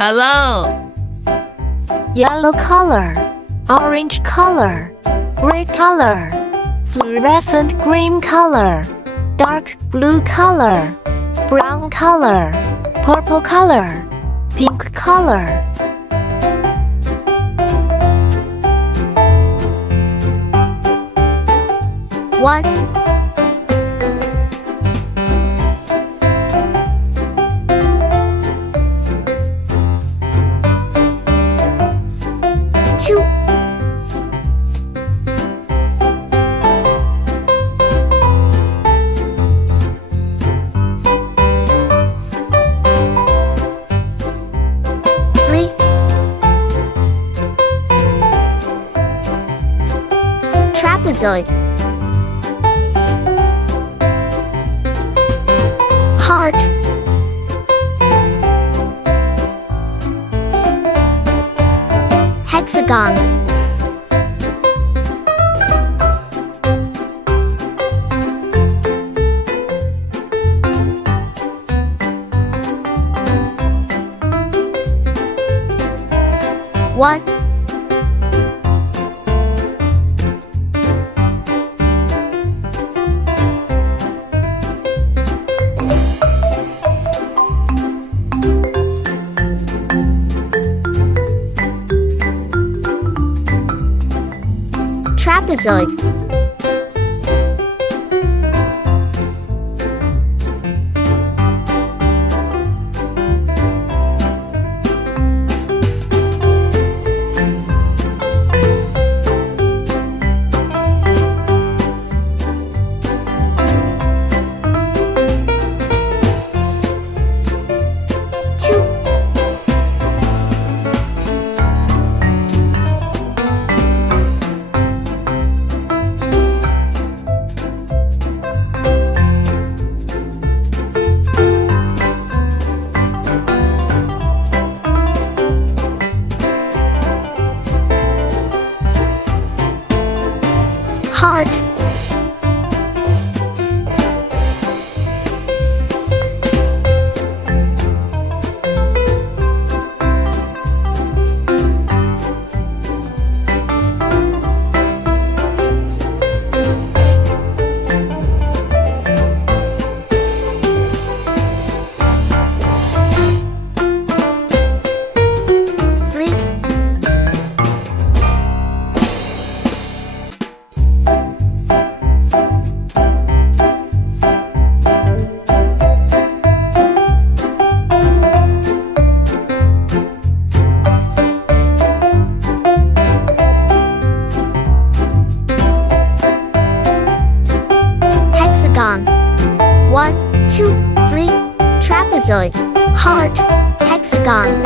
Hello. Yellow color, orange color, red color, fluorescent green color, dark blue color, brown color, purple color, pink color. One, two, three, trapezoid, heart, hexagon, one, trapezoid, two, heart, three, hexagon, one, two, three, trapezoid, heart, hexagon,